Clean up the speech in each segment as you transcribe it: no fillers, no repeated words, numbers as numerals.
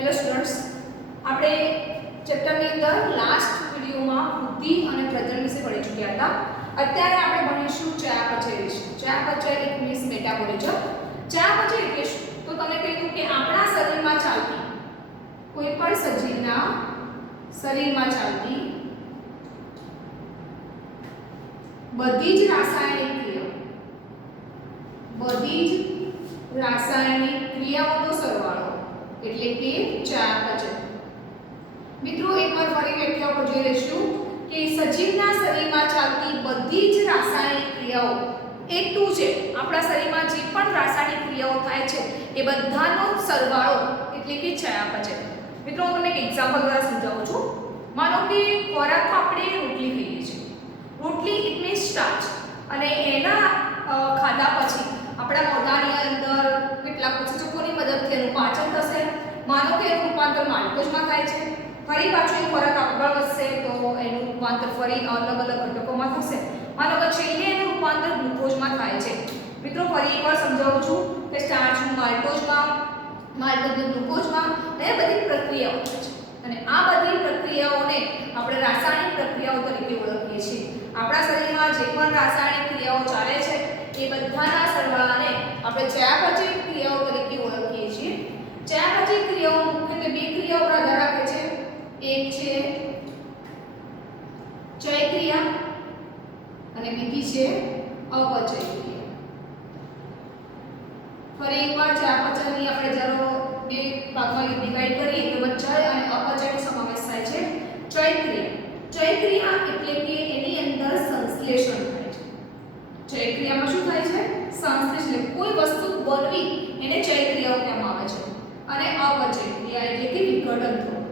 Hello students, આપણે ચેપ્ટરની અંદર last વિડિયોમાં બુદ્ધિ અને પ્રજનન વિશે ભણી ચૂક્યા હતા. અત્યારે આપણે ભણીશું ચયાપચય વિશે. ચયાપચય ઇટ મીન્સ મેટાબોલિઝમ. ચયાપચય એટલે શું? તો તમે કહ્યું કે આપણા શરીરમાં ચાલતી કોઈ પણ સજીવના શરીરમાં ચાલતી બધી જ રાસાયણિક ક્રિયાઓનો સરવાળો એટલે કે ચયાપચય. મિત્રો એકવાર ફરી વ્યાખ્યા પર જોઈ લઈશું કે સજીવના શરીરમાં ચાલતી બધી જ રાસાયણિક ક્રિયાઓ એ ટુ છે. આપણા શરીરમાં જે પણ રાસાયણિક ક્રિયાઓ થાય છે એ બધાનો સરવાળો એટલે કે ચયાપચય. મિત્રો હું તમને એક એક્ઝામ્પલ દ્વારા સમજાવું છું. માનો કે ખોરાકમાં આપણે રોટલી ખાઈએ છીએ. રોટલી ઇટ મીન્સ સ્ટાર્ચ, અને એના ખાધા પછી આપણા મોઢાની અંદર કેટલાક ઉત્સેચકોની મદદથી એનું પાચન થશે. માનો કે એનું રૂપાંતર માલ્ટોઝમાં થાય છે. ફરી પાછું એ ખોરાક આગળ વધશે તો એનું રૂપાંતર ફરી અલગ અલગ ઘટકોમાં થશે. માનો કે છેલ્લે એનું રૂપાંતર ગ્લુકોઝમાં થાય છે. મિત્રો ફરી એકવાર સમજાવું છું કે સ્ટાર્ચનું માલ્ટોઝમાં, માલ્ટોઝનું ગ્લુકોઝમાં, એ બધી પ્રક્રિયાઓ છે. અને આ બધી પ્રક્રિયાઓને આપણે રાસાયણિક પ્રક્રિયાઓ તરીકે ઓળખીએ છીએ. આપણા શરીરમાં જે પણ રાસાયણિક ક્રિયાઓ ચાલે છે એ બધાના સરવાળાને આપણે ચયાપચય ક્રિયાઓ તરીકે ઓળખીએ છીએ. ચયાપચય ક્રિયાઓ મુખ્યત્વે બે ક્રિયાઓ પર આધાર રાખે છે. એક છે ચય ક્રિયા અને બીજી છે અપચય ક્રિયા. ફરી એકવાર ચયાપચયની આપણે જરો બે ભાગમાં ડિવાઈડ કરીએ તો ચય અને અપચયનો સમાવેશ થાય છે. ચય ક્રિયા, ચય ક્રિયા એટલે કે એની અંદર સંશ્લેષણ થાય છે. ચય ક્રિયામાં શું થાય છે? સંશ્લેષણ. કોઈ વસ્તુ બનવી એને ચય ક્રિયાઓ કહેવામાં આવે છે. અને અપચય ક્રિયા એટલે કે વિઘટન થવું.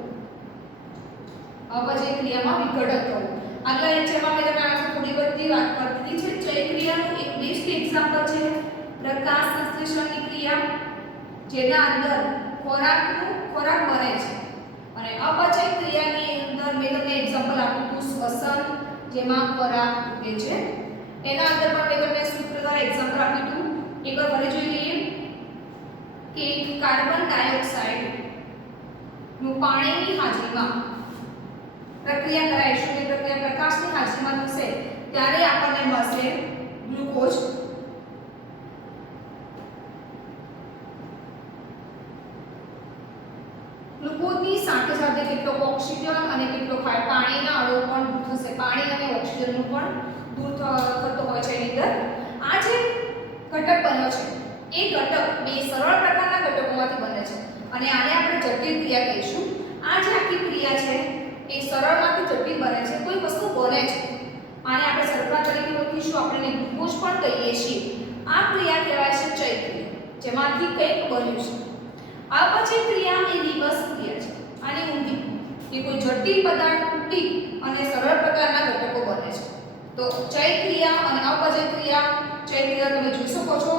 અપચય ક્રિયામાં વિઘટન થવું. આગલા લેક્ચરમાં મેં તમને આ થોડી બધી વાત કરી છે. ચય ક્રિયાનું એક બેસ્ટ એક્ઝામ્પલ છે પ્રકાશ સંશ્લેષણની ક્રિયા, જેના અંદર ખોરાક બને છે. અને અપચય ક્રિયાની અંદર મેં તમને એક્ઝામ્પલ આપ્યું હતું શ્વસન, જેમાં ખોરાક ઉગે છે. એના અંદર પણ મેં તમને સૂત્ર દ્વારા એક્ઝામ્પલ આપ્યું હતું. એકવાર ફરી જોઈ લઈએ કે કાર્બન ડાયોક્સાઇડ નું પાણીની હાજરીમાં પ્રક્રિયા કરાઈશું. એ પ્રક્રિયા પ્રકાશની હાજરીમાં થશે ત્યારે આપણને મળશે ગ્લુકોઝ. ગ્લુકોઝની સાથે સાથે કેટલોક ઓક્સિજન અને કેટલોક પાણીના અણુઓ પણ દૂર થશે. પાણી અને ઓક્સિજનનું પણ દૂર થતો હોય છે. એની અંદર આ જે ઘટક બન્યો છે એ ઘટક બે સરળ પ્રકારના ઘટકોમાંથી બને છે અને આને આપણે જટિલ ક્રિયા કહીશું. આ જે આખી ક્રિયા છે એ સરળમાંથી જટિલ બને છે. કોઈ વસ્તુ બને છે આને આપણે શર્કરા તરીકે ઓળખીશું. આપણે ગ્લુકોઝ પણ કહીએ છીએ. આ ક્રિયા કહેવાય છે ચય ક્રિયા, જેમાંથી કંઈક બન્યું છે. અપચય ક્રિયા એ રિવર્સ ક્રિયા છે. આની ઊંધી કે કોઈ જટિલ પદાર્થ તૂટી અને સરળ પ્રકારના ઘટકો બને છે. તો ચય ક્રિયા અને અપચય ક્રિયા. ચય ક્રિયા તમે જોઈ શકો છો.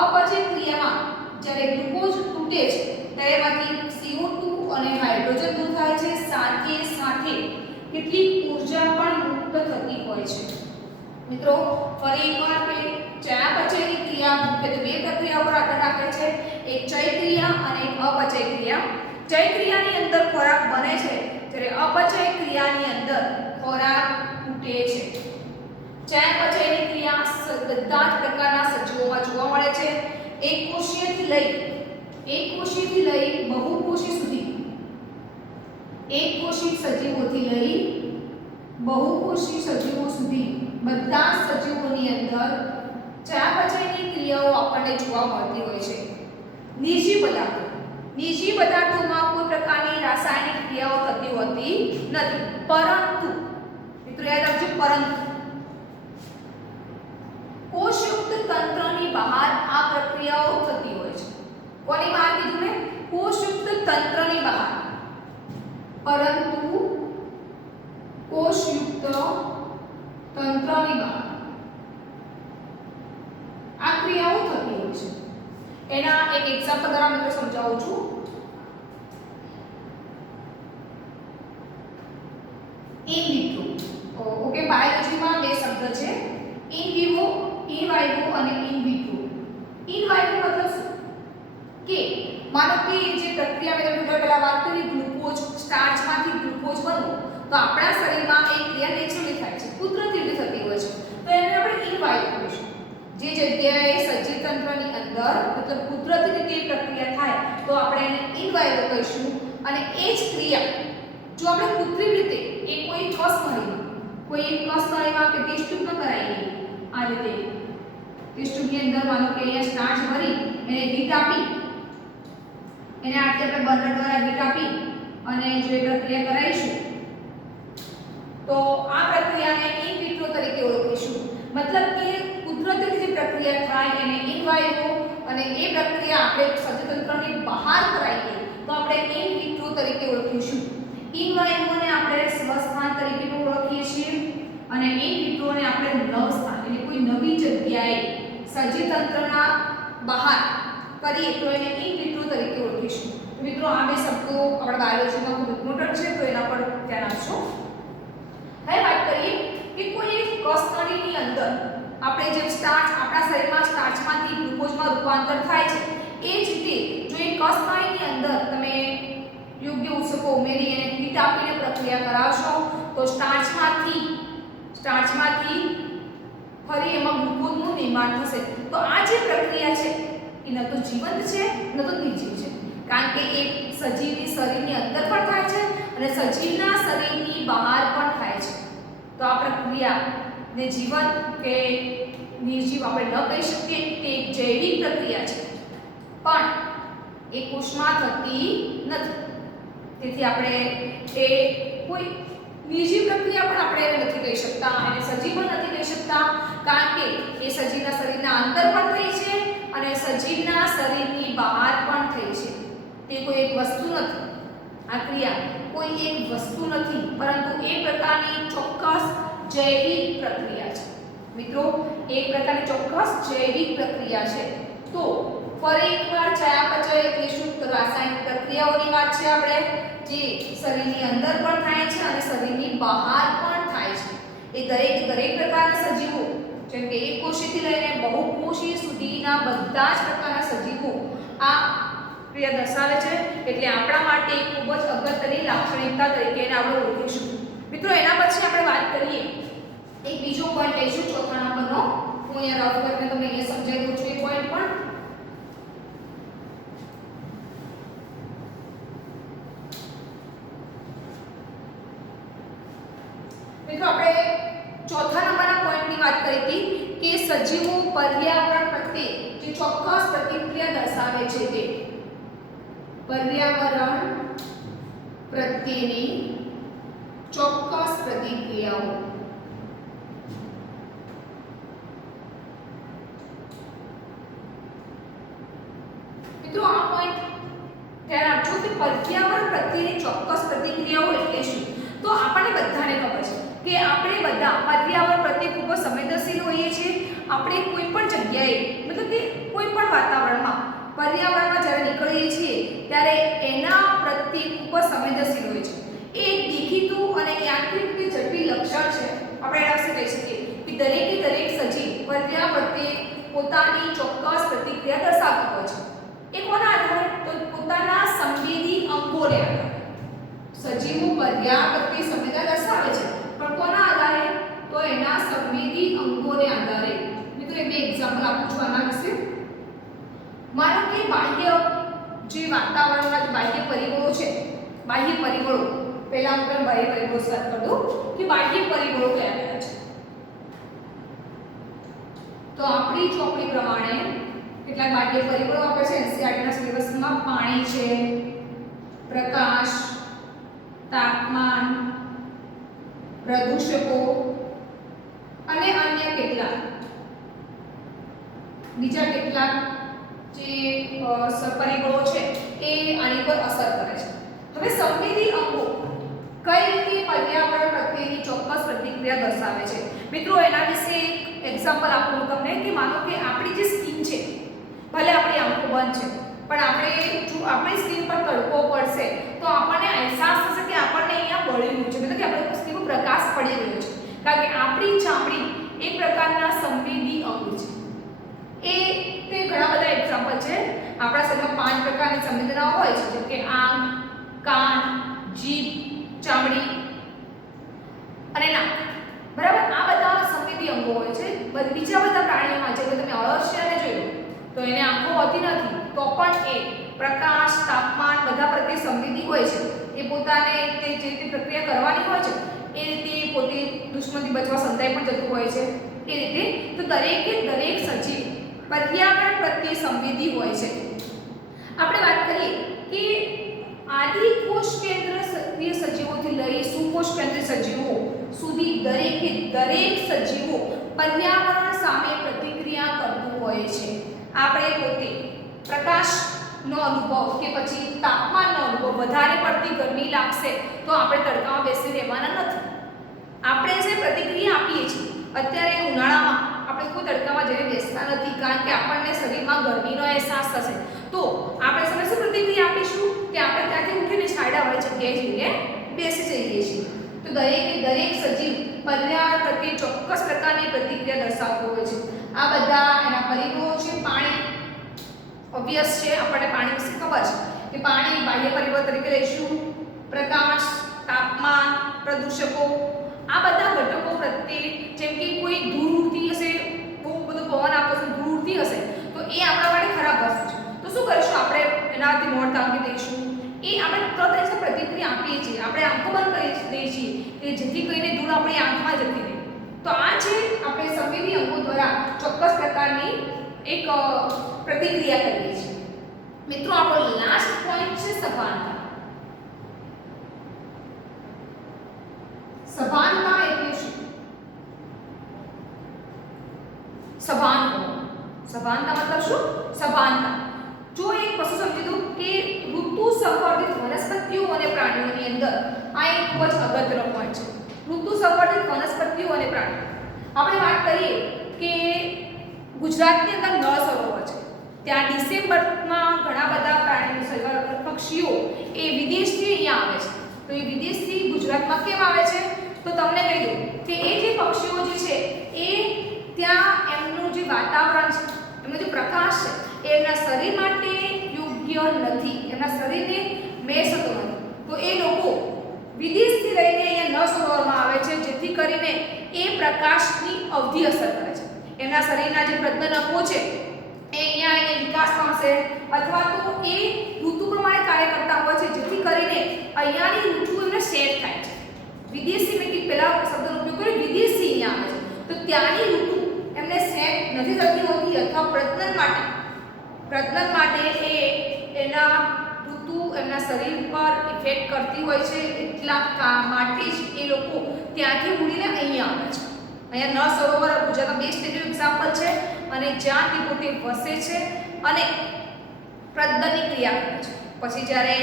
અપચય ક્રિયામાં જ્યારે ગ્લુકોઝ તૂટે છે ત્યારે એમાંથી CO2 અને હાઇડ્રોજન દૂર થાય છે. સાથે સાથે કેટલીક ઊર્જા પણ મુક્ત થતી હોય છે. મિત્રો ફરી એકવાર કે ચયાપચયની ક્રિયા મુખ્યત્વે બે પ્રક્રિયાઓ પર આધાર રાખે છે. એક ચય ક્રિયા અને એક અપચય ક્રિયા. ચય ક્રિયાની અંદર ખોરાક બને છે જ્યારે અપચય ક્રિયાની અંદર ખોરાક તૂટે છે. ચયાપચયની ક્રિયા બધા જ પ્રકારના સજીવોમાં જોવા મળે છે. એકકોષીયથી લઈ બહુકોષી સુધી, એકકોષી સજીવોથી લઈ બહુકોષી સજીવો સુધી બધા સજીવોની અંદર ચયાપચયની ક્રિયાઓ આપણને જોવા મળતી હોય છે. નિર્જીવ પદાર્થોમાં કોઈ પ્રકારની રાસાયણિક ક્રિયાઓ થતી હોતી નથી. પરંતુ મિત્રો યાદ રાખજો, પરંતુ કોષયુક્ત તંત્રની બહાર આ પ્રક્રિયાઓ થતી હોય છે. કોની બહાર કીધું મેં? કોષયુક્ત તંત્રની બહાર. પરંતુ કોષયુક્ત તંત્રની બહાર આ ક્રિયાઓ થતી હોય છે. એના એક એક્ઝામ્પલ દ્વારા મિત્રો સમજાવું છું. In vitro. ઓકે, બાયોલોજીમાં બે શબ્દ છે, ઇન વિવો, ઇન વાઇવો અને ઇન વિટ્રો. ઇન વાઇવો મતલબ શું? કે માનો કે જે પ્રક્રિયા પ્રક્રિયા મેં તમને પહેલા વાત કરી ગ્લુકોઝ સ્ટાર્ચમાંથી ગ્લુકોઝ બનવું તો આપણા શરીરમાં એ ક્રિયા નેચરલી થાય છે કુદરતી રીતે થતી હોય છે તો એને આપણે ઇનવાયરો કહીશું જે જગ્યાએ સજીવ તંત્રની અંદર મતલબ કુદરતી રીતે એ પ્રક્રિયા થાય તો આપણે એને ઇનવાયરો કહીશું અને એ જ ક્રિયા જો આપણે કૃત્રિમ રીતે એ કોઈ કસ નળીમાં કે ટેસ્ટ ટ્યુબ ન કરાવીએ આ રીતે ટેસ્ટ ટ્યુબની અંદર માનો કે અહીંયા સ્ટાર્ચ ભરી એને હીટ આપી એને આટલે આપણે બર્નર દ્વારા હીટ આપી અને જો એ પ્રક્રિયા કરાવીશું તો આ પ્રક્રિયાને ઇન વિટ્રો તરીકે ઓળખીશું મતલબ કે કુદરતી રીતે પ્રક્રિયા થાય એને ઇનવાયરો અને એ પ્રક્રિયા આપણે સજીવતંત્રની બહાર કરાવીએ તો આપણે ઇન વિટ્રો તરીકે ઓળખીશું ઇનવાયરોને આપણે સ્વસ્થાન તરીકે પણ ઓળખીએ છીએ અને ઇન વિટ્રોને આપણે નવ સ્થાન એટલે કોઈ નવી જગ્યાએ સજીવતંત્રના બહાર કરીએ તો એને ઇન વિટ્રો તરીકે ઓળખીશું મિત્રો આ બે શબ્દો આપણા બાયોલોજીમાં ખૂબ ઇમ્પોર્ટન્ટ છે તો એના પર ધ્યાન આપશો હવે વાત કરીએ કે કોઈ એક કસનળીની અંદર આપણે જે સ્ટાર્ચ આપણા શરીરમાં સ્ટાર્ચમાંથી ગ્લુકોઝમાં રૂપાંતર થાય છે એ જ રીતે જો એ કસનળીની અંદર તમે યોગ્ય ઉષ્કો ઉમેરી અને હીટ આપીને પ્રક્રિયા કરાવશો તો સ્ટાર્ચમાંથી ફરી એમાં ગ્લુકોઝનું નિર્માણ થશે તો આ જે પ્રક્રિયા છે એ ન તો જીવંત છે ન તો નિર્જીવ છે કારણ કે એ સજીવની શરીરની અંદર પણ થાય છે અને સજીવના શરીરની બહાર પણ થાય છે તો આ પ્રક્રિયાને જીવંત કે નિર્જીવ આપણે ન કહી શકીએ કે એક જૈવિક પ્રક્રિયા છે પણ એ કોષમાં થતી નથી તેથી આપણે એ કોઈ નિર્જીવ પ્રક્રિયા પણ આપણે નથી કહી શકતા અને સજીવ પણ નથી કહી શકતા કારણ કે એ સજીવના શરીરના અંદર પણ થઈ છે અને સજીવના શરીરની બહાર પણ થઈ છે તે કોઈ એક વસ્તુ નથી આ ક્રિયા કોઈ એક વસ્તુ નથી પરંતુ એક પ્રકારની ચોક્કસ જૈવિક પ્રક્રિયા છે મિત્રો એક પ્રકારની ચોક્કસ જૈવિક પ્રક્રિયા છે તો ફરી એકવાર ચયાપચય એટલે શું રાસાયણિક પ્રક્રિયાઓની વાત છે આપણે જે શરીરની અંદર પણ થાય છે અને શરીરની બહાર પણ થાય છે એ દરેક પ્રકારના સજીવો જેમ કે એકકોષીથી લઈને બહુકોષી સુધીના બધા જ પ્રકારના સજીવો આ ક્રિયા દર્શાવે છે એટલે આપણા માટે ખૂબ જ અગત્યની લાક્ષણિકતા તરીકે એને આપણે ઓળખીશું મિત્રો એના પછી આપણે વાત કરીએ એક બીજો પોઈન્ટ લઈશું ચોથા નંબરનો હું અહીંયા રફ કરીને તમને એ સમજાવી દઉં છું એ પોઈન્ટ પણ મિત્રો આપણે ચોથા નંબરના પોઈન્ટની વાત કરી હતી કે સજીવો પર્યાવરણ પ્રત્યે જે ચોક્કસ પ્રતિક્રિયા દર્શાવે છે તે પર્યાવરણ પ્રત્યેની ચોક્કસ પ્રતિક્રિયાઓ મિત્રો આ પોઈન્ટ ધ્યાન આપજો કે પર્યાવરણ પ્રત્યેની ચોક્કસ પ્રતિક્રિયાઓ એટલે શું તો આપણને બધાને ખબર છે કે આપણે બધા પર્યાવરણ પ્રત્યે ખૂબ જ સંવેદનશીલ હોઈએ છીએ આપણે કોઈ પણ જગ્યાએ મતલબ કે કોઈ પણ વાતાવરણમાં પર્યાવરણમાં જ્યારે નીકળીએ છીએ ત્યારે એના પ્રત્યે ખૂબ જ સંવેદનશીલ હોય છે એ દેખીતું અને યાંત્રિક રીતે જટિલ લક્ષણ છે આપણે એના વિશે કહી શકીએ કે દરેક સજીવ પર્યાવરણ પ્રત્યે પોતાની ચોક્કસ પ્રતિક્રિયા દર્શાવતો હોય છે એ કોના આધારે તો પોતાના સંવેદી અંગોને આધારે સજીવો પર્યાવરણ પ્રત્યે સંવેદના દર્શાવે છે પણ કોના આધારે તો એના સંવેદી અંગોને આધારે મિત્રો એક બે એક્ઝામ્પલ આપું છું આના વિશે માનો કે બાહ્ય જે વાતાવરણના જે બાહ્ય પરિબળો છે બાહ્ય પરિબળો પહેલા હું બાહ્ય પરિબળો વાત કરી દઉં કે બાહ્ય પરિબળો કયા કયા છે તો આપણી ચોપડી પ્રમાણે કેટલાક બાહ્ય પરિબળો આપે છે એનસીઈઆરટીના સિલેબસમાં પાણી છે પ્રકાશ તાપમાન પ્રદૂષકો અને અન્ય કેટલાક બીજા કેટલાક જે પરિબળો છે એ આની પર અસર કરે છે હવે સંવેદી અંગો કઈ રીતે પર્યાવરણ પ્રત્યેની ચોક્કસ પ્રતિક્રિયા દર્શાવે છે મિત્રો એના વિશે એક એક્ઝામ્પલ આપું હું તમને કે માનો કે આપણી જે સ્કિન છે ભલે આપણી આંખો બંધ છે પણ આપણે જો આપણી સ્કિન પર તડકો પડશે તો આપણને અહેસાસ થશે કે આપણને અહીંયા બળેલું છે મતલબ કે આપણી સ્કિન પર પ્રકાશ પડી રહ્યો છે કારણ કે આપણી ચામડી એક પ્રકારના સંવેદી અંગ છે એ તે ઘણા બધા એક્ઝામ્પલ છે આપણા શરીરમાં 5 પ્રકારની સંવેદનાઓ હોય છે, જેમ કે આંખ, કાન, જીભ, ચામડી અને નાક. બરાબર, આ બધા સંવેદી અંગો હોય છે. બીજા બધા પ્રાણીઓમાં જેમ તમે અળસિયાને જોયું તો એને આંખો હોતી નથી, તો પણ એ પ્રકાશ, તાપમાન બધા પ્રત્યે સંવેદી હોય છે. એ પોતાને તે જે રીતે પ્રક્રિયા કરવાની હોય છે એ રીતે પોતે દુશ્મનથી બચવા સંતાઈ પણ જતું હોય છે. એ રીતે તો દરેકે દરેક સજીવ પર્યાવરણ પ્રત્યે સંવેદી હોય છે. આપણે વાત કરીએ કે આદિ કોષ કેન્દ્ર સક્રિય સજીવોથી લઈ સુકોષ કેન્દ્રિત સજીવો સુધી દરેકે દરેક સજીવો પર્યાવરણ સામે પ્રતિક્રિયા કરતું હોય છે. આપણે પોતે પ્રકાશનો અનુભવ કે પછી તાપમાનનો અનુભવ, વધારે પડતી ગરમી લાગશે તો આપણે તડકામાં બેસી રહેવાના નથી. આપણે જે પ્રતિક્રિયા આપીએ છીએ, અત્યારે ઉનાળામાં આપણે કોઈ તડકામાં જઈને બેસતા નથી, કારણ કે આપણને શરીરમાં ગરમીનો અહેસાસ થશે. તો આપણે સમય શું પ્રતિક્રિયા આપીશું કે આપણે ત્યાંથી ઉઠીને છાંયડાવાળી જગ્યાએ જઈને બેસી જઈએ છીએ. તો દરેકે દરેક સજીવ પર્યાવરણ પ્રત્યે ચોક્કસ પ્રકારની પ્રતિક્રિયા દર્શાવતો હોય છે. આ બધા એના પરિબળો છે. પાણી ઓબ્વિયસ છે, આપણને પાણી વિશે ખબર છે કે પાણી બાહ્ય પરિબળ તરીકે લઈશું. પ્રકાશ, તાપમાન, પ્રદૂષકો, આ બધા ઘટકો પ્રત્યે, જેમ કે કોઈ ધૂળ ઉડતી હશે, બહુ બધો પવન આવતો હશે, ધૂળ ઉડતી હશે તો એ આપણા માટે ખરાબ વસ્તુ છે. તો શું કરીશું આપણે? એનાથી મોઢ ઢાંકી દઈશું. એ આપણે તરત જ પ્રતિક્રિયા આપીએ છીએ. આપણે આંખો બંધ કરી દઈએ છીએ કે જેથી કરીને ધૂળ આપણી આંખમાં જતી રહે. તો આ છે આપણે સંવેદી અંગો દ્વારા ચોક્કસ પ્રકારની એક પ્રતિક્રિયા કરીએ છીએ. મિત્રો, આપણો લાસ્ટ પોઈન્ટ છે સભાનતા. સભાનતા એટલે શું? સભાન હોવું. સભાનતા મતલબ શું? સભાનતા. જો એક વસ્તુ સમજી દો કે ઋતુ સંવર્ધિત વનસ્પતિઓ અને પ્રાણીઓની અંદર આ એક ખૂબ જ અગત્યનો પોઈન્ટ છે. ઋતુ સંવર્ધિત વનસ્પતિઓ અને પ્રાણીઓ. આપણે વાત કરીએ કે ગુજરાતની અંદર નળ સરોવર છે. ત્યાં ડિસેમ્બરમાં ઘણા બધા પ્રાણીઓ, પક્ષીઓ એ વિદેશથી અહીંયા આવે છે. તો એ વિદેશથી ગુજરાતમાં કેમ આવે છે? તો તમને કહી દઉં કે એ જે પક્ષીઓ જે છે એ ત્યાં એમનું જે વાતાવરણ છે, એમનો જે પ્રકાશ છે એ એમના શરીર માટે યોગ્ય નથી, એમના શરીરને મેચ થતો નથી. તો એ લોકો વિદેશથી લઈને અહીંયા નળ સરોવરમાં આવે છે, જેથી કરીને એ પ્રકાશની અવધિ અસર કરે છે. એમના શરીરના જે પ્રજનન અંગો છે એ અહીંયા એને વિકાસ પામશે, અથવા તો એ ઋતુ પ્રમાણે કાર્ય કરતા હોય છે, જેથી કરીને અહીંયાની ઋતુ એમને સેટ થાય છે. વિદેશી, મેં પહેલા શબ્દનો ઉપયોગ કર્યો, વિદેશી અહીંયા આવે છે તો ત્યાંની ઋતુ એમને સેટ નથી થતી હોતી, અથવા પ્રજનન માટે એ એના ઋતુ એમના શરીર પર ઇફેક્ટ કરતી હોય છે. એટલા માટે જ એ લોકો ત્યાંથી ઉડીને અહીંયા આવે છે. અહીંયા નળ સરોવર ગુજરાતમાં બેસ્ટ એક્ઝામ્પલ છે, અને જ્યાં તે પોતે વસે છે અને પ્રજનનની ક્રિયા કરે છે. પછી જ્યારે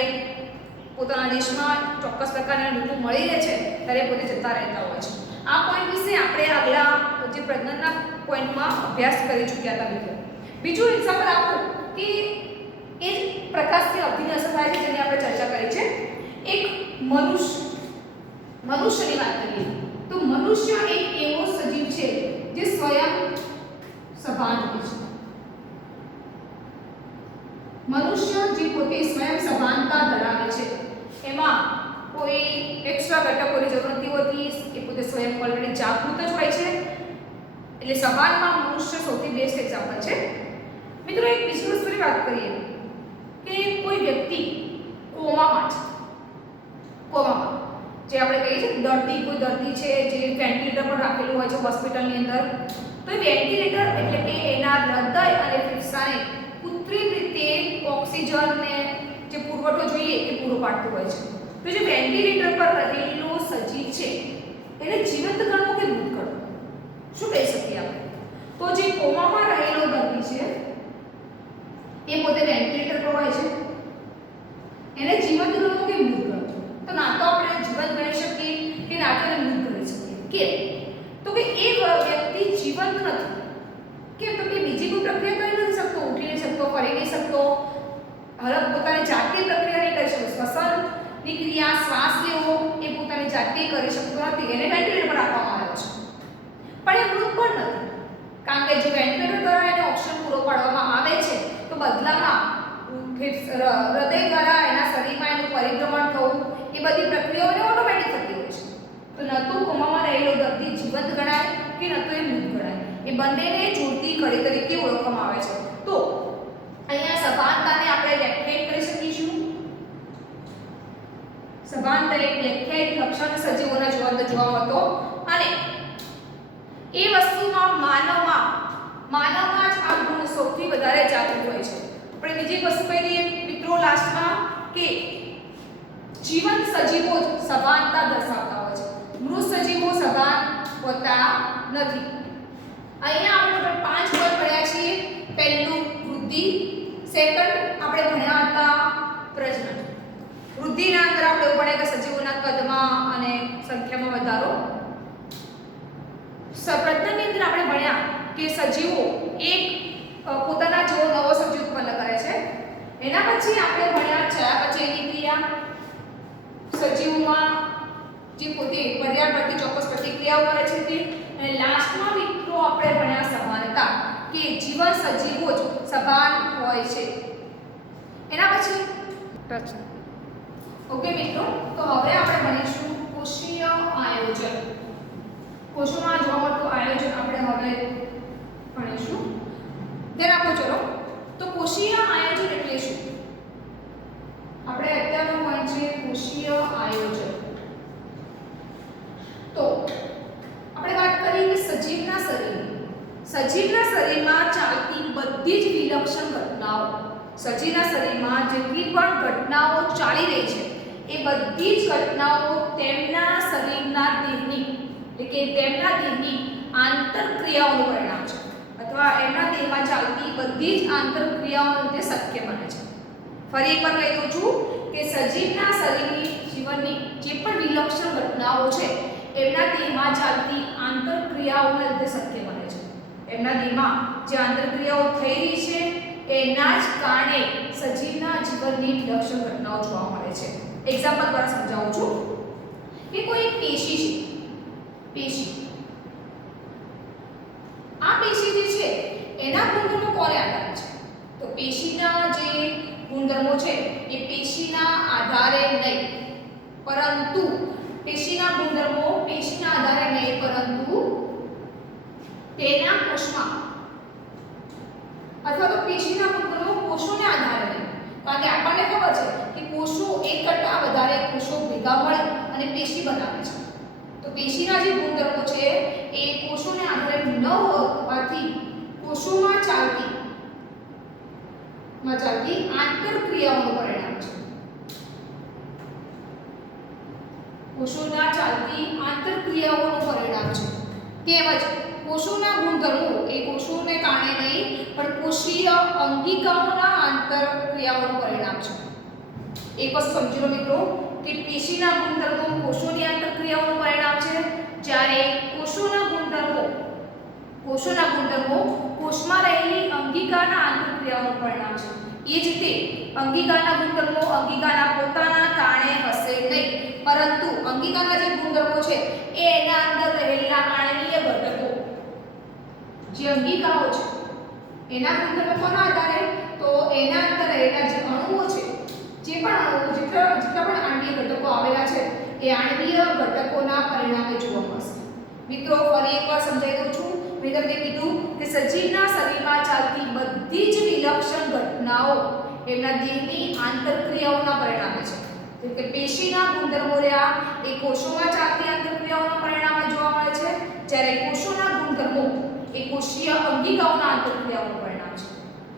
પોતાના દેશમાં ચોક્કસ પ્રકારની ઋતુ મળી રહે છે ત્યારે પોતે જતા રહેતા હોય છે. આ પોઈન્ટ વિશે આપણે આગલા જે પ્રજનનના પોઈન્ટમાં અભ્યાસ કરી ચૂક્યા હતા મિત્રો. બીજું એક્ઝામ્પલ આપું કે એ જ પ્રકાશની અવધિની અસર થાય છે, જેની આપણે ચર્ચા કરી છે. એક મનુષ્યની વાત કરીએ તો મનુષ્ય એક એવો સજીવ છે જે સ્વયં સભાન હોય છે. મનુષ્ય જે પોતે સ્વયં સભાનતા ધરાવે છે, એમાં કોઈ એક્સ્ટ્રા ઘટકોની જરૂર નથી હોતી. એ પોતે સ્વયં ઓલરેડી જાગૃત જ હોય છે. એટલે સભાનમાં મનુષ્ય સૌથી બેસ્ટ એક્ઝામ્પલ છે. મિત્રો, એક બીજી વસ્તુની વાત કરીએ કે કોઈ વ્યક્તિ કોમામાં જે આપણે કહીએ છીએ દર્દી, કોઈ દર્દી છે જે વેન્ટિલેટર પર રાખેલું હોય છે હોસ્પિટલની અંદર, તો એ વેન્ટિલેટર એટલે કે એના હૃદય અને ફેફસાને કૃત્રિમ રીતે ઓક્સિજનને જે પુરવઠો જોઈએ એ પૂરો પાડતું હોય છે. તો જે વેન્ટિલેટર પર રહેલો સજીવ છે એને જીવંત ગણવો કે મૃત ગણવો? શું કહી શકીએ આપણે? તો જે કોમામાં રહેલો દર્દી છે એ પોતે વેન્ટિલેટર પર હોય છે, એને જીવંત ગણવો કે મૃત ગણવો? તો ના તો આપણે જીવંત ગણી શકીએ કે ના તો એને મૃત ગણી શકીએ. કેમ? તો કે એ વ્યક્તિ જીવંત નથી. કેમ? તો કે બીજી કોઈ પ્રક્રિયા કરી નથી શકતો, ઉઠી નહીં શકતો, ફરી નહીં શકતો, હલક પોતાની જાતે પ્રક્રિયા નહીં કરી શકતો. શ્વસનની ક્રિયા, શ્વાસ લેવો એ પોતાની જાતે કરી શકતો નથી. એને વેન્ટિલેટર પર રાખવામાં આવ્યો છે, પણ એ મૃત પણ નથી. કારણ કે જે વેન્ટિલેટર દ્વારા એને ઓક્સિજન પૂરો પાડવામાં આવે છે તો બદલામાં હૃદય દ્વારા એના શરીરમાં એનું પરિભ્રમણ થવું એ બધી પ્રક્રિયાઓ ઓટોમેટિક થતી હોય છે. તો ન તો કોમામાં રહેલો દર્દી જીવંત ગણાય કે ન તો એ મૃત ગણાય. એ બંનેને જોડતી કડી તરીકે ઓળખવામાં આવે છે. તો અહીંયા સભાનતાને આપણે વ્યાખ્યાયિત કરી શકીશું. સભાનતા એક વ્યાખ્યાયિત લક્ષણ સજીવોના જીવંત જોવા મળતો અને એ વસ્તુમાં માનવમાં જ આ ગુણ સૌથી વધારે જાગૃત હોય છે. આપણે બીજી વસ્તુ કહી દઈએ મિત્રો લાસ્ટમાં કે જીવંત સજીવો જ સભાનતા દર્શાવતા હોય છે. મૃત સજીવો સભાન હોતા નથી. અહીંયા આપણે 5 પદ ભણ્યા છીએ. પહેલું વૃદ્ધિ, સેકન્ડ આપણે ભણ્યા હતા પ્રજનન. વૃદ્ધિના અંદર આપણે એવું ભણ્યા કે સજીવોના કદમાં અને સંખ્યામાં વધારો. પ્રજનનની અંદર આપણે ભણ્યા કે સજીવો એક પોતાના જેવો નવો સજીવ ઉત્પન્ન કરે છે. એના પછી આપણે ભણ્યા ચયાપચયની ક્રિયા. સજીવોમાં જે પોતે પર્યાવરણ પ્રત્યે ચોક્કસ પ્રતિક્રિયાઓ કરે છે તે. અને લાસ્ટમાં મિત્રો આપણે ભણ્યા સમાનતા કે જીવંત સજીવો જ સભાન હોય છે. એના પછી ઓકે મિત્રો, તો હવે આપણે ભણીશું કોષીય આયોજન. કોષોમાં જોવા મળતું આયોજન આપણે હવે ભણીશું. ધ્યાન આપો ચલો. તો કોષીય આયોજન એટલે શું? આપણે અત્યારનો પોઈન્ટ છે કોષીય આયોજન. તો આપણે વાત કરી કે સજીવના શરીરમાં ચાલતી બધી જ વિલક્ષણ ઘટનાઓ, સજીવના શરીરમાં જેટલી પણ ઘટનાઓ ચાલી રહી છે એ બધી જ ઘટનાઓ તેમના શરીરના દેહની એટલે કે તેમના દેહની આંતરક્રિયાઓનું પરિણામ છે, અથવા એમના દેહમાં ચાલતી બધી જ આંતરક્રિયાઓને લીધે શક્ય બને છે. ફરી એકવાર કહી દઉં છું કે સજીવના શરીરની જીવનની જે પણ વિલક્ષણ ઘટનાઓ છે એમના દેહમાં ચાલતી આંતરક્રિયાઓના લીધે શક્ય બને છે. એમના દેહમાં જે આંતરક્રિયાઓ થઈ રહી છે એના જ કારણે સજીવના જીવનની વિલક્ષણ ઘટનાઓ જોવા મળે છે. એક્ઝામ્પલ દ્વારા સમજાવું છું કે કોઈ એક પેશી છે. પેશી, આ પેશી જે છે એના ગુણધર્મો કોને આધારે છે? તો પેશીના જે ગુણધર્મો છે એ પેશીના આધારે નહીં, પરંતુ પેશીના ગુણધર્મો પેશીના આધારે નહીં, પરંતુ તેના કોષમાં અથવા તો પેશીના ગુણધર્મો કોષોને આધારે નહીં. કારણ કે આપણને ખબર છે કે કોષો એક કરતાં વધારે કોષો ભેગા મળે અને પેશી બનાવે છે. તો પેશીના જે ગુણધર્મો છે એ કોષોને આધારે ન હોવાથી કોષોમાં ચાલતી આંતરક્રિયાઓનું પરિણામ છે. કોષોના ચાલતી આંતરક્રિયાઓનું પરિણામ છે. તેમજ કોષોના ગુણધર્મો એ કોષોને કારણે નહીં પણ કોષીય અંગિકાઓના આંતરક્રિયાઓનું પરિણામ છે. એક વસ્તુ સમજી લો મિત્રો કે પેશીના ગુણધર્મો કોષોની આંતરક્રિયાઓનું પરિણામ છે, જ્યારે કોષોના ગુણધર્મો કોષમાં રહેલી અંગિકાના આંતરક્રિયાઓનું પરિણામ છે. એ જ રીતે અંગિકાના ગુણધર્મો અંગિકાના પોતાના કારણે હશે નહીં, પરંતુ અંગિકાના જે ગુણધર્મો છે એ એના અંદર રહેલા આણ્વીય ઘટકો જે અંગિકાઓ છે એના ગુણધર્મો કોના આધારે? તો એના અંદર રહેલા જે અણુઓ છે, જે પણ અણુઓ જેટલા પણ આણ્વીય ઘટકો આવેલા છે એ આણ્વીય ઘટકોના પરિણામે જોવા મળશે. મિત્રો ફરી એકવાર સમજાવી દઉં છું. મેં તમને કીધું કે સજીવના શરીરમાં ચાલતી બધી જ વિલક્ષણ ઘટનાઓ એમના દેહની આંતરક્રિયાઓના પરિણામે છે. જેમ કે પેશીના ગુણધર્મો રહ્યા એ કોષોમાં ચાલતી આંતરક્રિયાઓના પરિણામે જોવા મળે છે, જ્યારે કોષોના ગુણધર્મો એ કોષીય અંગિકાઓના આંતરક્રિયાઓનું પરિણામ છે.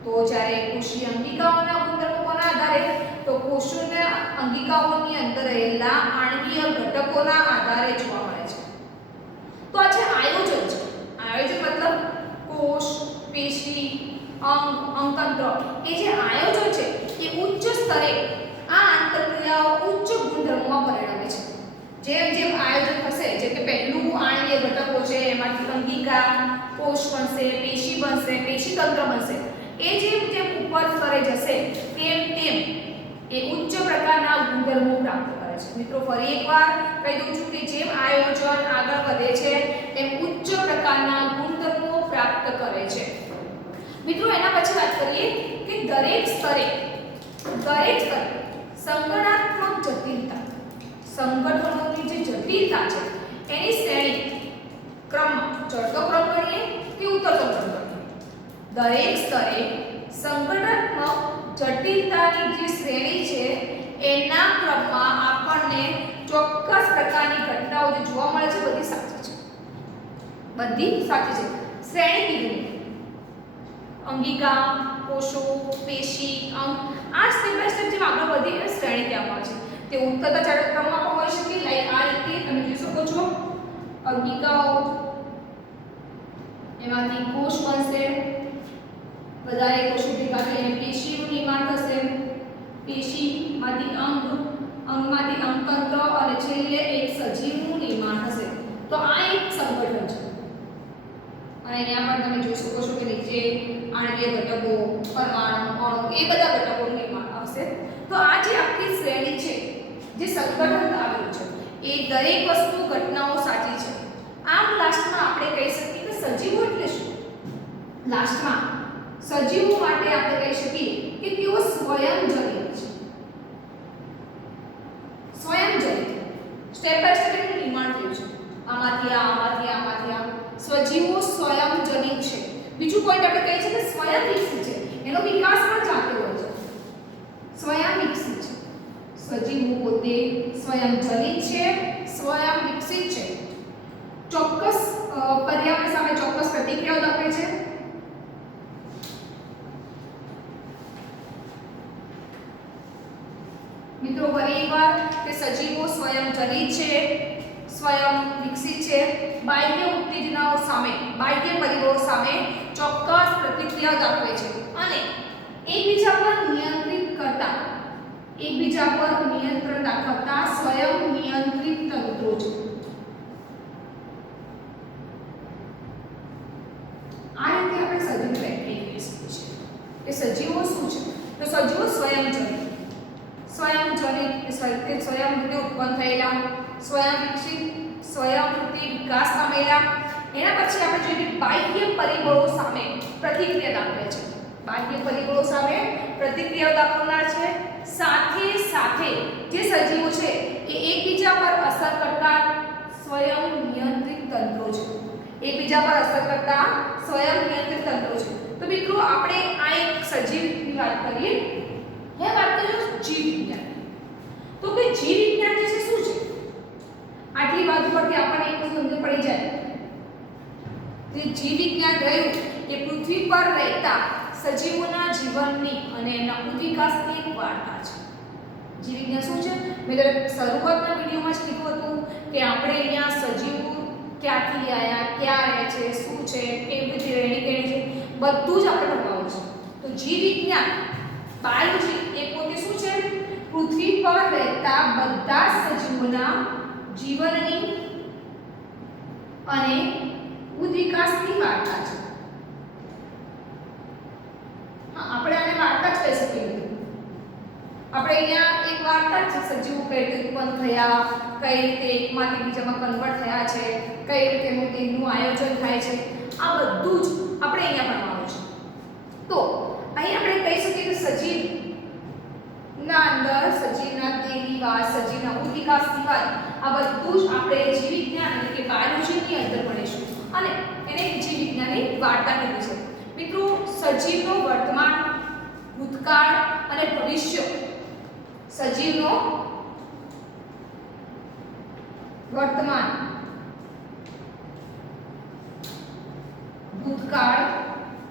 તો જ્યારે કોષીય અંગિકાઓના ગુણધર્મો કોના આધારે? તો કોષોના અંગિકાઓની અંદર રહેલા આણ્વીય ઘટકોના આધારે જોવા મળે છે. તો આ છે આયોજન છે. આયોજન મતલબ કોષ, પેશી, અંગતંત્ર એ જે આયોજન છે એ ઉચ્ચ સ્તરે આ આંતરક્રિયાઓ ઉચ્ચ ગુણધર્મોમાં પરિણમે છે. જેમ જેમ આયોજન થશે, જેમ કે પહેલું આણ્વીય ઘટકો છે એમાંથી અંગિકા, કોષ બનશે, પેશી બનશે, પેશીતંત્ર બનશે, એ જેમ જેમ ઉપર સ્તરે જશે તેમ તેમ એ ઉચ્ચ પ્રકારના ગુણધર્મો પ્રાપ્ત કરે છે. મિત્રો ફરી એકવાર કહી દઉં છું કે જેમ આયોજન આગળ વધે છે તેમ ઉચ્ચ પ્રકારના ગુણધર્મો પ્રાપ્ત કરે છે. મિત્રો એના પછી વાત કરીએ કે દરેક સ્તરે દરેક સ્તરે સંગઠનાત્મક જટિલતા, સંગઠનોની જે જટિલતા છે એની શ્રેણી ક્રમમાં ચડતો ક્રમ ગણીએ કે ઉતરતો ક્રમ ગણીએ, દરેક સ્તરે સંગઠનાત્મક જટિલતાની જે શ્રેણી છે એના ક્રમમાં આપણને ચોક્કસ પ્રકારની ઘટનાઓ જે જોવા મળે છે બધી સાચી છે, બધી સાચી છે. શ્રેણી કીધું અંગિકા, કોષો, પેશી, અંગ, આ સ્ટેપ બાય સ્ટેપ જેમ આગળ વધીને શ્રેણી કહેવામાં આવે છે. તે ઉત્તરતા ચડતા ક્રમમાં પણ હોઈ શકે, લાઈક આ રીતે તમે જોઈ શકો છો અંગિકાઓ, એમાંથી કોષ બનશે, વધારે કોષો ભેગા થઈને પેશીનું નિર્માણ થશે, પેશીમાંથી અંગ, અંગમાંથી અંગતંત્ર અને છેલ્લે એક સજીવનું નિર્માણ થશે. તો આ એક સંગઠન છે. અને અહીંયા પણ તમે જોઈ શકો છો કે નીચે આણ્વીય ઘટકો, પરમાણુ, અણુ એ બધા ઘટકોનું નિર્માણ આવશે. તો આ જે આખી શ્રેણી છે જે સંગઠન આવેલું છે એ દરેક વસ્તુ ઘટનાઓ સાચી છે. આમ લાસ્ટમાં આપણે કહી શકીએ કે સજીવો એટલે શું? લાસ્ટમાં સજીવો માટે આપણે કહી શકીએ કે તેઓ સ્વયંજનિત છે. સ્વયંજનિત સ્ટેપ બાય સ્ટેપ એનું નિર્માણ થયું છે. આમાંથી આ સજીવો સ્વયંજનિત છે. બીજું પોઈન્ટ આપણે કહીએ છીએ કે સ્વયં વિકસિત છે. એનો વિકાસ પણ જાતે હોય છે. સ્વયં વિકસિત છે. સજીવો પોતે સ્વયંજનિત છે, સ્વયં વિકસિત છે. ચોક્કસ પર્યાવરણ સામે ચોક્કસ પ્રતિક્રિયાઓ દાખવે છે. મિત્રો ફરી એકવાર કે સજીવો સ્વયંજનિત છે, સ્વયં વિકસિત છે, બાહ્ય ઉત્તેજનાઓ સામે, બાહ્ય પરિબળો સામે ચોક્કસ પ્રતિક્રિયા દાખવે છે અને એકબીજા પર નિયંત્રિત કરતા, એકબીજા પર નિયંત્રણ દાખવતા સ્વયં નિયંત્રિત તંત્રો છે. આ રીતે આપણે સજીવ વ્યાખ્યાયિત કરી શકીએ છીએ કે સજીવો શું છે? તો સજીવો સ્વયંજનિત, સ્વયં રીતે ઉત્પન્ન થયેલા, સ્વયં વિકસિત, સ્વયં રીતે વિકાસ પામેલા. એના પછી આપણે જોઈએ કે બાહ્ય પરિબળો સામે પ્રતિક્રિયા દાખવે છે. બાહ્ય પરિબળો સામે પ્રતિક્રિયા દાખવનાર છે. સાથે સાથે જે સજીવો છે એ એકબીજા પર અસર કરતા સ્વયં નિયંત્રિત તંત્રો છે. એકબીજા પર અસર કરતા સ્વયં નિયંત્રિત તંત્રો છે. તો મિત્રો આપણે આ એક સજીવની વાત કરીએ. હવે વાત કરીએ જીવ વિજ્ઞાન. તો કે જીવ વિજ્ઞાન જે છે શું છે? આટલી વાત પરથી આપણને એક સમજ પડી જાય કે જીવ વિજ્ઞાન રહ્યું એ પૃથ્વી પર રહેતા સજીવોના જીવનની અને એના વિકાસની એક વાર્તા છે. જીવ વિજ્ઞાન શું છે? મેં શરૂઆતના વિડીયોમાં જ કીધું હતું કે આપણે અહીંયા સજીવો ક્યાંથી આવ્યા, ક્યાં રહે છે, શું છે, કેવી રીતે રહેણી કહેણી છે, બધું જ આપણે ભણવાનું છે. તો જીવ વિજ્ઞાન, બાયોલોજી એ પોતે શું છે? પૃથ્વી પર રહેતા બધા સજીવોના જીવનની અને વિકાસની વાર્તા છે. આપણે આને વાર્તા જ કહી શકીએ. આપણે અહીંયા એક વાર્તા છે, સજીવો કઈ રીતે ઉત્પન્ન થયા, કઈ રીતે એકમાંથી બીજામાં કન્વર્ટ થયા છે, કઈ રીતે તેનું આયોજન થાય છે, આ બધું જ આપણે અહીંયા ભણવાનું છે. તો અહીં આપણે કહી શકીએ કે સજીવના અંદર સજીવના દેહની વાત, સજીવના વિકાસની વાત, આ બધું જ આપણે જીવ વિજ્ઞાન એટલે કે બાયોલોજીની અંદર ભણીશું અને એને જીવ વિજ્ઞાનની વાર્તા કીધી છે. મિત્રો સજીવનો વર્તમાન, ભૂતકાળ અને ભવિષ્ય, સજીવનો વર્તમાન, ભૂતકાળ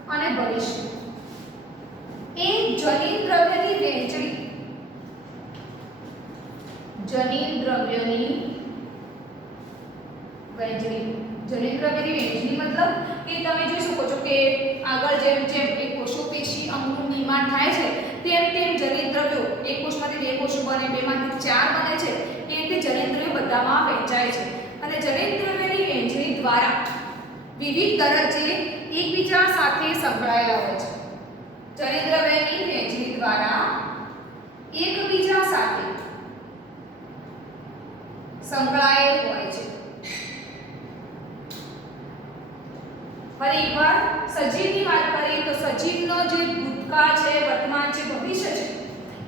અને ભવિષ્ય એ જનીન દ્રવ્યની વહેંચણી, જનીન દ્રવ્યની વહેંચણી મતલબ કે તમે જોઈ શકો છો કે આગળ જેમ જેમ એક કોષો પેશી અંગનું નિર્માણ થાય છે તેમ તેમ જનીન દ્રવ્યો એક કોષમાંથી બે કોષો બને, બેમાંથી ચાર બને છે, એ રીતે જનીન દ્રવ્યો બધામાં વહેંચાય છે અને જનીન દ્રવ્યની વહેંચણી દ્વારા વિવિધ દરજ્જે એકબીજા સાથે સંકળાયેલા હોય છે. જનીન દ્રવ્યની વહેંચણી દ્વારા એકબીજા સાથે સંકળાયેલ હોય છે. ફરી એકવાર સજીવની વાત કરીએ તો સજીવનો જે ભૂતકાળ છે, વર્તમાન છે, ભવિષ્ય છે,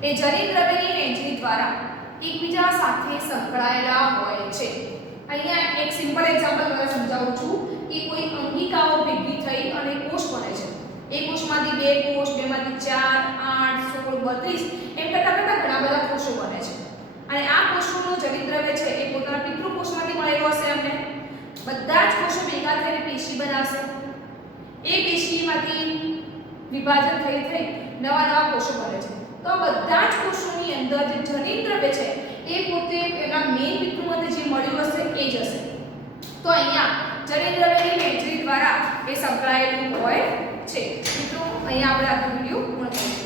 એ એ જનીન દ્રવ્યની વહેંચણી દ્વારા એકબીજા સાથે સંકળાયેલા હોય છે. અહીંયા એક સિમ્પલ એક્ઝામ્પલ દ્વારા સમજાવું છું કે કોઈ અંગિકાઓ ભેગી થઈ અને કોષ બને છે. એક કોષમાંથી બે કોષ, બેમાંથી 4, 8, 16, 32 એમ કરતા ઘણા બધા કોષો બને છે. અને આ કોષોનું જનીન દ્રવ્ય છે એ પોતાના પિતૃકોષમાંથી મળેલું હશે. અમને બધા જ કોષો ભેગા થઈને પેશી બનાવશે. એ પેશીમાંથી વિભાજન થઈ નવા કોષો બને છે. તો બધા જ કોષોની અંદર જે જનીન દ્રવ્ય છે એ પોતે એના મેઇન પિતૃમાંથી જે મળ્યું હશે એ જ હશે. તો અહીંયા જનીન દ્રવ્યની વહેંચણી દ્વારા એ સંકળાયેલું હોય છે. મિત્રો અહીંયા આપણે આપણો વિડિયો પૂર્ણ કરીએ.